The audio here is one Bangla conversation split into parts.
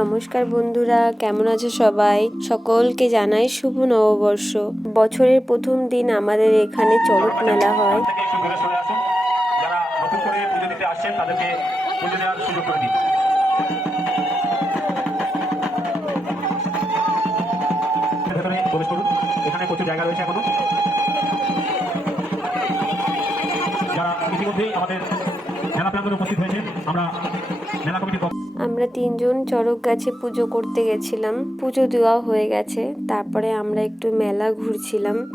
নমস্কার বন্ধুরা, কেমন আছো সবাই? সকলকে জানাই শুভ নববর্ষ। বছরের প্রথম দিন আমাদের এখানে চড়ক মেলা হয়। আমাদের মেলা প্রাঙ্গণে উপস্থিত হয়েছে আমরা মেলা কমিটির আমরা তিনজন চড়ক গাছে পুজো করতে গেছিলাম। পুজো দেওয়া হয়ে গেছে। তারপরে আমরা একটু মেলা ঘুরছিলাম।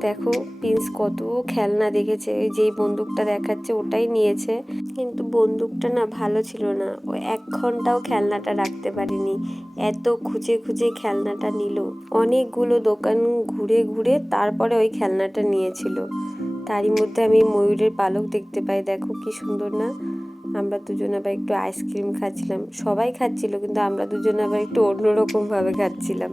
দেখো, প্রিন্স কত খেলনা দেখেছে। ওই যেই বন্দুকটা দেখাচ্ছে, ওটাই নিয়েছে। কিন্তু বন্দুকটা না ভালো ছিল না। ও এক ঘন্টাও খেলনাটা রাখতে পারিনি। এত খুঁজে খুঁজে খেলনাটা নিল। অনেকগুলো দোকান ঘুরে ঘুরে তারপরে ওই খেলনাটা নিয়েছিল। তারই মধ্যে আমি ময়ূরের পালক দেখতে পাই। দেখো কি সুন্দর না? আমরা দুজন আবার একটু আইসক্রিম খাচ্ছিলাম। সবাই খাচ্ছিল, কিন্তু আমরা দুজন আবার একটু অন্যরকম ভাবে খাচ্ছিলাম।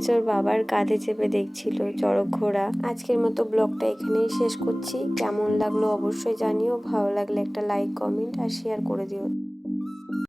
প্রিন্স ওর বাবার কাঁধে চেপে দেখছিল চড়ক ঘোড়া। আজকের মতো ব্লগটা এখানেই শেষ করছি। কেমন লাগল অবশ্যই জানিও। ভালো লাগলে একটা লাইক কমেন্ট আর শেয়ার করে দিও।